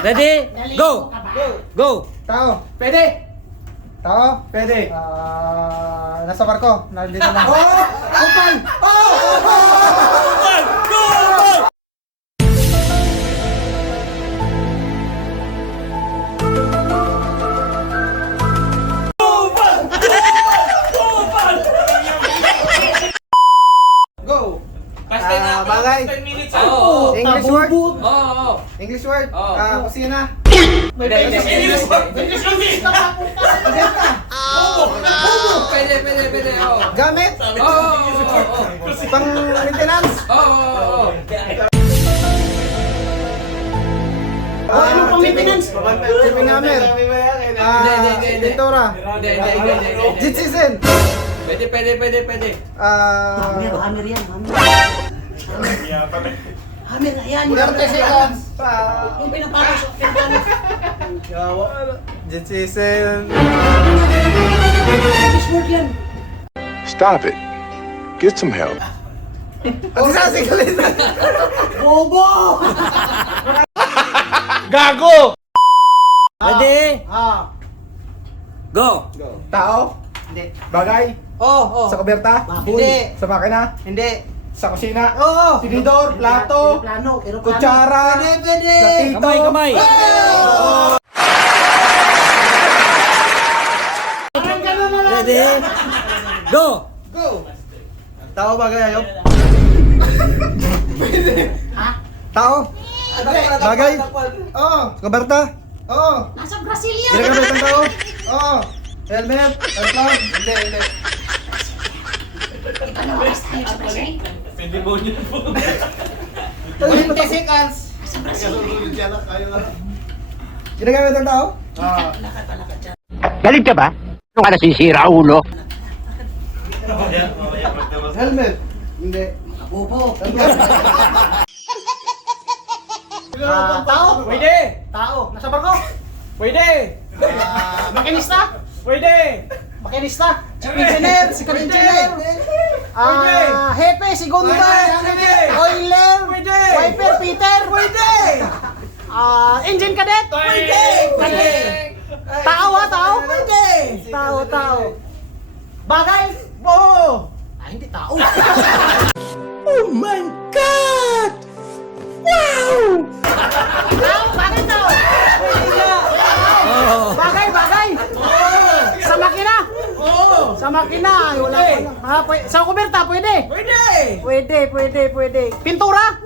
Ready? Go! Go! Tao. Pwede. Tao. Pwede. Nasa barko. Nandito lang. Kupal. Go. Bagay. 10 minutes. Oo. English word. Oo. English word. Oo. Kusina. English word. English only. Pwede. Oo. Gamit. Oo. Pang maintenance. Oo. Ano pang maintenance? Shipping hammer. Hindi. Pintura. Hindi. Jet season. Pwede. Hammer yan, hammer. Hammer na yan. 30 seconds. Yung pinapasok. Jet season. English word yan. Stop it. Get some help. At sasagalit. Bobo! Gago. Ready? Go! Tao. Hindi. Bagay. Oo. Sa kuberta. Hindi. Sa makina. Hindi. Sa kusina. Oo. Tinidor. Plato. Plano. Kutsara. Pwede. Platito. Kamay. Ready? Go! Tao bagay ayop. Tao. Bagay. Oo. Sa kuberta. Oo. Nasa Brazil yan. Ginagamit ng tao. Oo. Helmet. Helmet. Hindi. Ikaw na oras tayo sa Brazil. 20 seconds. Nasa Brazil. Ginagamit ng tao. Lakad dyan. Galit ka ba? Ano ka nasisira, ulo? Helmet. Hindi. Bobo. Tao. Pwede. Tao. Nasa barko. Pwede. Makinista. Pwede. Makinista. Engineer. Second engineer. Hepe. Segundo. Pwede. Oiler. Pwede. Wiper. Peter. Pwede. Engine cadet. Pwede. Tao ha. Tao. Pwede. Tao. Bagay. Oo. Hindi tao. Oh my God! Wow! Tao. Bagay tao. Bagay. Sa makina. Sa makina. Wala. Sa kuberta. Pwede. Pwede. Pintura.